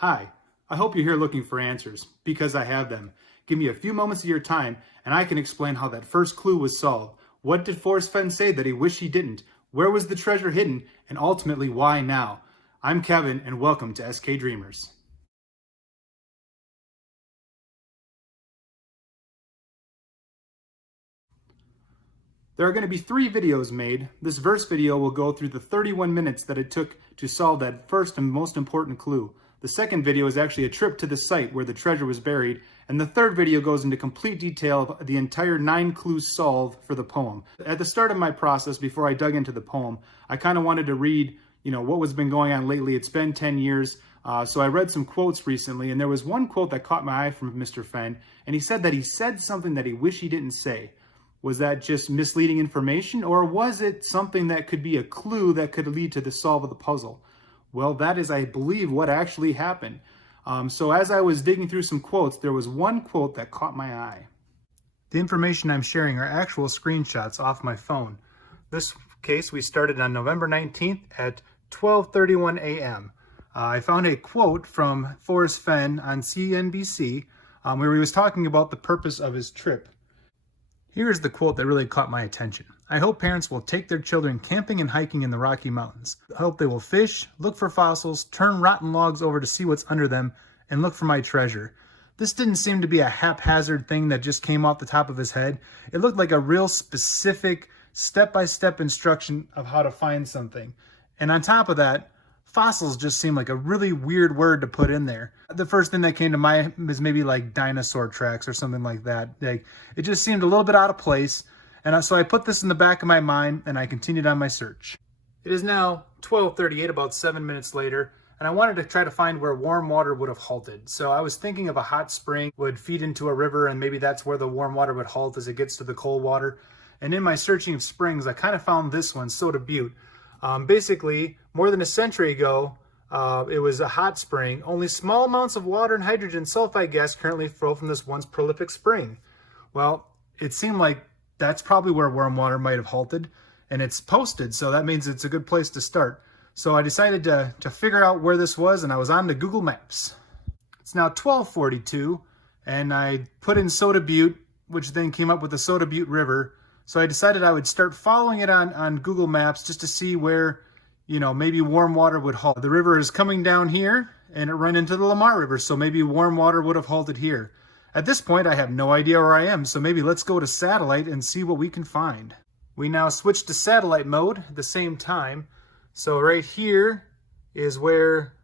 Hi, I hope you're here looking for answers, because I have them. Give me a few moments of your time, and I can explain how that first clue was solved. What did Forrest Fenn say that he wished he didn't? Where was the treasure hidden? And ultimately, why now? I'm Kevin, and welcome to SK Dreamers. There are going to be 3 videos made. This first video will go through the 31 minutes that it took to solve that first and most important clue. The second video is actually a trip to the site where the treasure was buried, and the third video goes into complete detail of the entire 9 clues solved for the poem. At the start of my process, before I dug into the poem, I kind of wanted to read, what was been going on lately. It's been 10 years, so I read some quotes recently, and there was one quote that caught my eye from Mr. Fenn, and he said that he said something that he wished he didn't say. Was that just misleading information, or was it something that could be a clue that could lead to the solve of the puzzle? Well, that is, I believe, what actually happened. So as I was digging through some quotes, there was one quote that caught my eye. The information I'm sharing are actual screenshots off my phone. This case, we started on November 19th at 12:31 a.m. I found a quote from Forrest Fenn on CNBC where he was talking about the purpose of his trip. Here's the quote that really caught my attention. I hope parents will take their children camping and hiking in the Rocky Mountains. I hope they will fish, look for fossils, turn rotten logs over to see what's under them, and look for my treasure. This didn't seem to be a haphazard thing that just came off the top of his head. It looked like a real specific, step-by-step instruction of how to find something. And on top of that, fossils just seem like a really weird word to put in there. The first thing that came to mind was maybe like dinosaur tracks or something like that. It just seemed a little bit out of place. And so I put this in the back of my mind and I continued on my search. It is now 12:38, about 7 minutes later, and I wanted to try to find where warm water would have halted. So I was thinking of a hot spring would feed into a river, and maybe that's where the warm water would halt as it gets to the cold water. And in my searching of springs, I kind of found this one, Soda Butte. Basically, more than a century ago, it was a hot spring. Only small amounts of water and hydrogen sulfide gas currently flow from this once prolific spring. Well, it seemed like that's probably where warm water might have halted, and it's posted, so that means it's a good place to start. So I decided to figure out where this was, and I was on to Google Maps. It's now 12:42, and I put in Soda Butte, which then came up with the Soda Butte River. So I decided I would start following it on Google Maps just to see where, maybe warm water would halt. The river is coming down here and it ran into the Lamar River, so maybe warm water would have halted here. At this point, I have no idea where I am, so maybe let's go to satellite and see what we can find. We now switch to satellite mode at the same time. So right here is where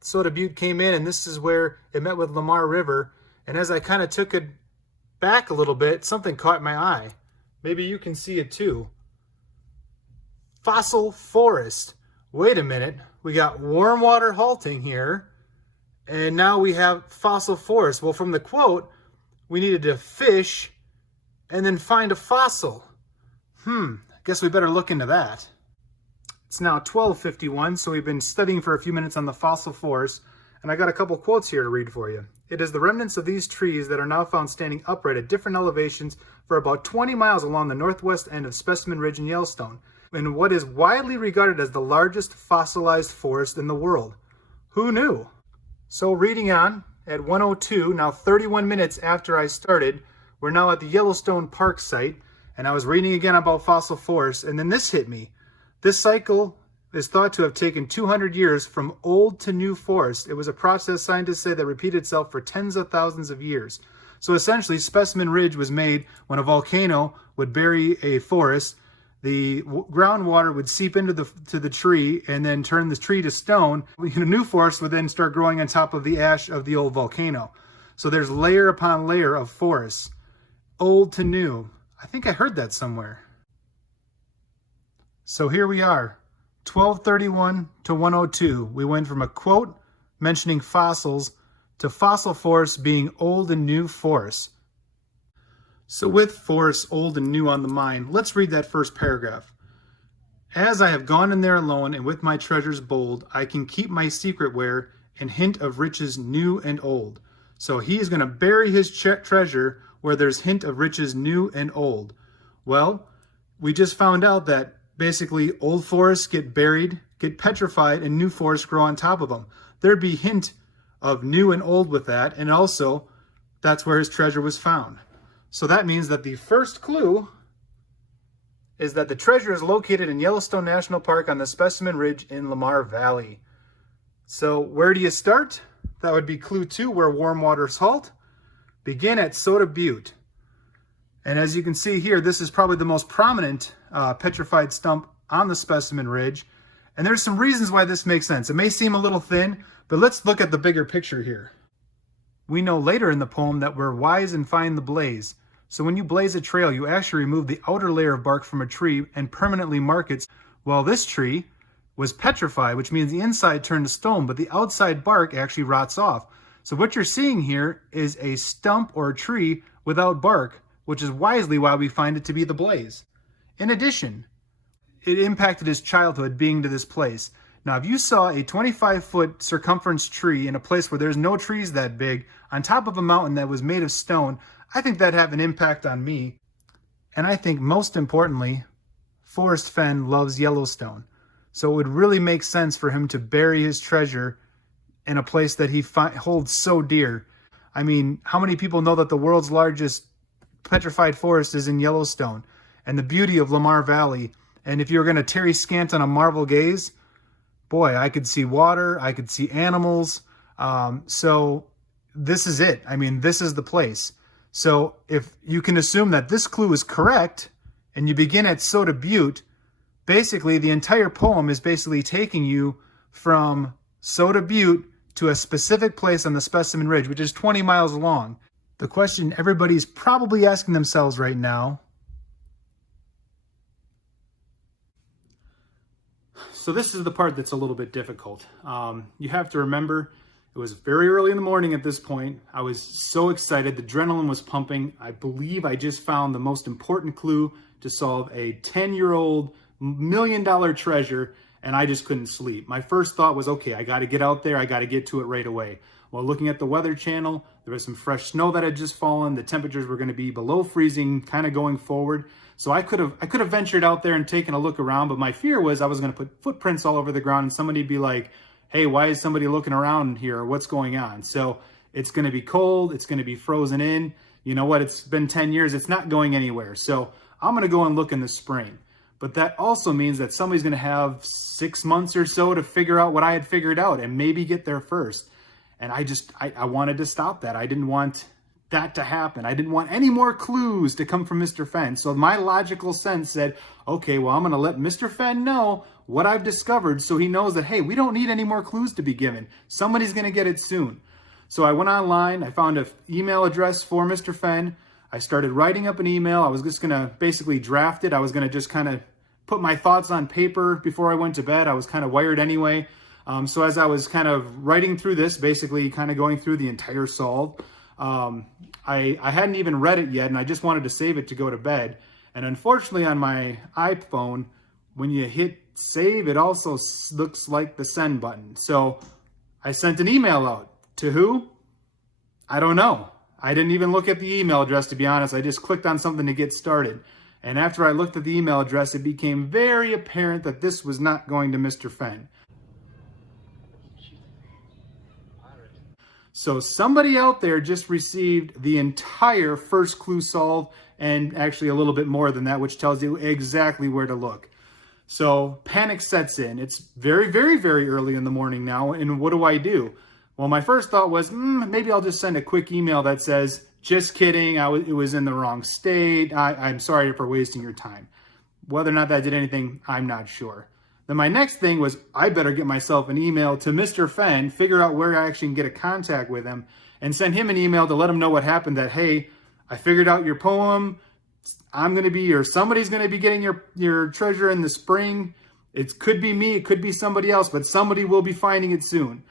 Soda Butte came in, and this is where it met with Lamar River. And as I kind of took it back a little bit, something caught my eye. Maybe you can see it too. Fossil forest. Wait a minute. We got warm water halting here. And now we have fossil forest. Well, from the quote, we needed to fish and then find a fossil. I guess we better look into that. It's now 12:51, so we've been studying for a few minutes on the fossil forest. And I got a couple quotes here to read for you. It is the remnants of these trees that are now found standing upright at different elevations for about 20 miles along the northwest end of Specimen Ridge in Yellowstone, in what is widely regarded as the largest fossilized forest in the world. Who knew? So reading on, at 1:02, now 31 minutes after I started, we're now at the Yellowstone Park site, and I was reading again about fossil forests, and then this hit me. This cycle is thought to have taken 200 years from old to new forest. It was a process scientists say that repeated itself for tens of thousands of years. So essentially, Specimen Ridge was made when a volcano would bury a forest. The groundwater would seep into the tree and then turn the tree to stone. A new forest would then start growing on top of the ash of the old volcano. So there's layer upon layer of forests, old to new. I think I heard that somewhere. So here we are. 12:31 to 1:02, we went from a quote mentioning fossils to fossil forests being old and new forests. So with forests old and new on the mind, let's read that first paragraph. As I have gone in there alone and with my treasures bold, I can keep my secret where and hint of riches new and old. So he is going to bury his treasure where there's hint of riches new and old. Well, we just found out that basically old forests get buried, get petrified, and new forests grow on top of them. There'd be hint of new and old with that, and also that's where his treasure was found. So that means that the first clue is that the treasure is located in Yellowstone National Park on the Specimen Ridge in Lamar Valley. So where do you start? That would be clue 2, where warm waters halt. Begin at Soda Butte. And as you can see here, this is probably the most prominent petrified stump on the Specimen Ridge. And there's some reasons why this makes sense. It may seem a little thin, but let's look at the bigger picture here. We know later in the poem that we're wise and find the blaze. So when you blaze a trail, you actually remove the outer layer of bark from a tree and permanently mark it. Well, this tree was petrified, which means the inside turned to stone, but the outside bark actually rots off. So what you're seeing here is a stump or a tree without bark, which is wisely why we find it to be the blaze. In addition, it impacted his childhood being to this place. Now, if you saw a 25-foot circumference tree in a place where there's no trees that big, on top of a mountain that was made of stone, I think that'd have an impact on me. And I think most importantly, Forrest Fenn loves Yellowstone. So it would really make sense for him to bury his treasure in a place that he holds so dear. I mean, how many people know that the world's largest petrified forest is in Yellowstone, and the beauty of Lamar Valley? And if you're going to Terry Scant on a marvel gaze, boy, I could see water, I could see animals. So this is it. I mean, this is the place. So if you can assume that this clue is correct, and you begin at Soda Butte, basically the entire poem is basically taking you from Soda Butte to a specific place on the Specimen Ridge, which is 20 miles long. The question everybody's probably asking themselves right now. So this is the part that's a little bit difficult. You have to remember, it was very early in the morning at this point. I was so excited. The adrenaline was pumping. I believe I just found the most important clue to solve a 10-year-old million-dollar treasure, and I just couldn't sleep. My first thought was, okay, I got to get out there. I got to get to it right away. While looking at the Weather Channel, there was some fresh snow that had just fallen. The temperatures were going to be below freezing, kind of going forward. So I could have ventured out there and taken a look around, but my fear was I was going to put footprints all over the ground and somebody'd be like, hey, why is somebody looking around here? What's going on? So it's going to be cold. It's going to be frozen in. You know what? It's been 10 years. It's not going anywhere. So I'm going to go and look in the spring. But that also means that somebody's going to have 6 months or so to figure out what I had figured out and maybe get there first. And I wanted to stop that. I didn't want that to happen. I didn't want any more clues to come from Mr. Fenn. So my logical sense said, okay, well, I'm going to let Mr. Fenn know what I've discovered so he knows that, hey, we don't need any more clues to be given. Somebody's going to get it soon. So I went online. I found an email address for Mr. Fenn. I started writing up an email. I was just going to basically draft it. I was going to just kind of put my thoughts on paper before I went to bed. I was kind of wired anyway. So as I was kind of writing through this, basically kind of going through the entire solve, I hadn't even read it yet, and I just wanted to save it to go to bed. And unfortunately on my iPhone, when you hit save, it also looks like the send button. So I sent an email out. To who? I don't know. I didn't even look at the email address, to be honest. I just clicked on something to get started. And after I looked at the email address, it became very apparent that this was not going to Mr. Fenn. So somebody out there just received the entire first clue solved, and actually a little bit more than that, which tells you exactly where to look. So panic sets in. It's very, very, very early in the morning now, and what do? Well, my first thought was, maybe I'll just send a quick email that says, just kidding, it was in the wrong state. I'm sorry for wasting your time. Whether or not that did anything, I'm not sure. Then my next thing was, I better get myself an email to Mr. Fenn, figure out where I actually can get a contact with him, and send him an email to let him know what happened, that, hey, I figured out your poem. Somebody's going to be getting your treasure in the spring. It could be me, it could be somebody else, but somebody will be finding it soon.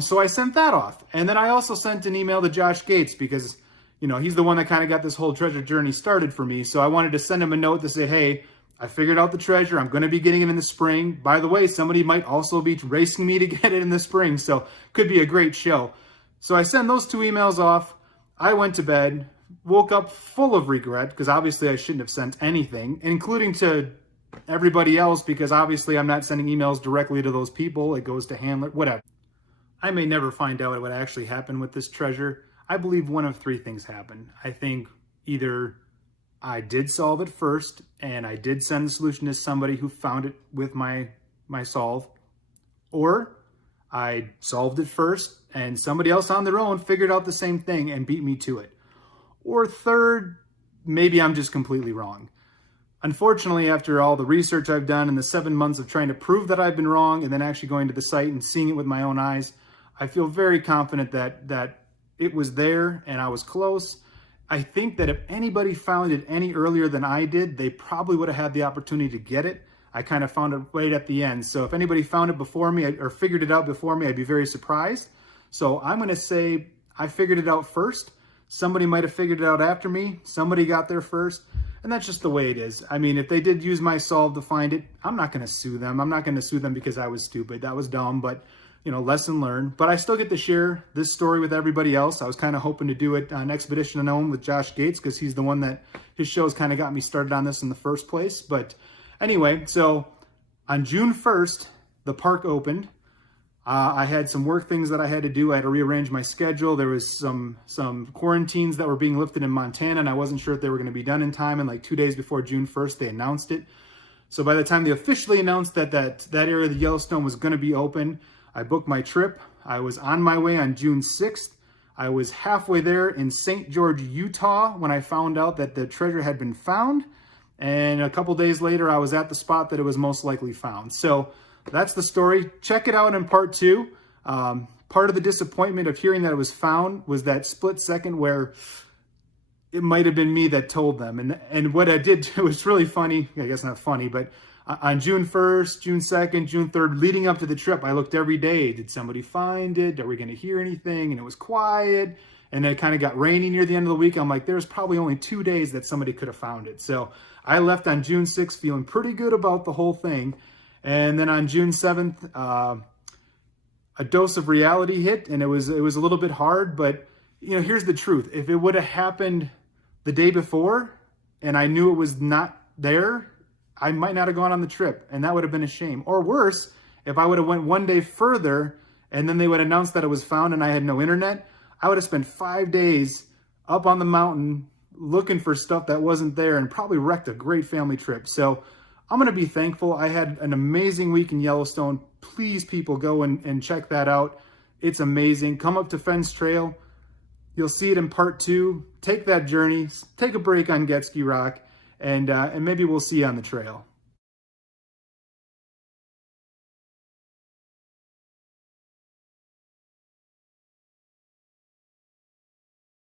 So I sent that off. And then I also sent an email to Josh Gates because, he's the one that kind of got this whole treasure journey started for me. So I wanted to send him a note to say, hey, I figured out the treasure. I'm going to be getting it in the spring. By the way, somebody might also be racing me to get it in the spring. So could be a great show. So I sent those 2 emails off. I went to bed, woke up full of regret because obviously I shouldn't have sent anything, including to everybody else, because obviously I'm not sending emails directly to those people. It goes to handler, whatever. I may never find out what actually happened with this treasure. I believe one of three things happened. I think either I did solve it first and I did send the solution to somebody who found it with my solve, or I solved it first and somebody else on their own figured out the same thing and beat me to it. Or third, maybe I'm just completely wrong. Unfortunately, after all the research I've done and the 7 months of trying to prove that I've been wrong and then actually going to the site and seeing it with my own eyes, I feel very confident that it was there and I was close. I think that if anybody found it any earlier than I did, they probably would have had the opportunity to get it. I kind of found it right at the end. So if anybody found it before me or figured it out before me, I'd be very surprised. So I'm going to say I figured it out first. Somebody might have figured it out after me. Somebody got there first. And that's just the way it is. I mean, if they did use my solve to find it, I'm not going to sue them. I'm not going to sue them because I was stupid. That was dumb, but lesson learned. But I still get to share this story with everybody else. I was kind of hoping to do it on Expedition Unknown with Josh Gates because he's the one that his shows kind of got me started on this in the first place. But anyway, so on June 1st, the park opened. I had some work things that I had to do. I had to rearrange my schedule. There was some quarantines that were being lifted in Montana, and I wasn't sure if they were going to be done in time. And like 2 days before June 1st, they announced it. So by the time they officially announced that area of the Yellowstone was going to be open, I booked my trip. I was on my way on June 6th. I was halfway there in St. George, Utah, when I found out that the treasure had been found. And a couple days later, I was at the spot that it was most likely found. So that's the story. Check it out in part 2. Part of the disappointment of hearing that it was found was that split second where it might have been me that told them. And what I did was really funny. I guess not funny, but on June 1st, June 2nd, June 3rd, leading up to the trip, I looked every day. Did somebody find it? Are we going to hear anything? And it was quiet. And then it kind of got rainy near the end of the week. I'm like, there's probably only 2 days that somebody could have found it. So I left on June 6th feeling pretty good about the whole thing. And then on June 7th, a dose of reality hit, and it was a little bit hard, but here's the truth. If it would have happened the day before and I knew it was not there, I might not have gone on the trip, and that would have been a shame. Or worse, if I would have went 1 day further and then they would announce that it was found and I had no internet, I would have spent 5 days up on the mountain looking for stuff that wasn't there and probably wrecked a great family trip. So I'm going to be thankful. I had an amazing week in Yellowstone. Please, people, go and check that out. It's amazing. Come up to Fenn's Trail. You'll see it in part 2. Take that journey. Take a break on Getski Rock, and maybe we'll see you on the trail.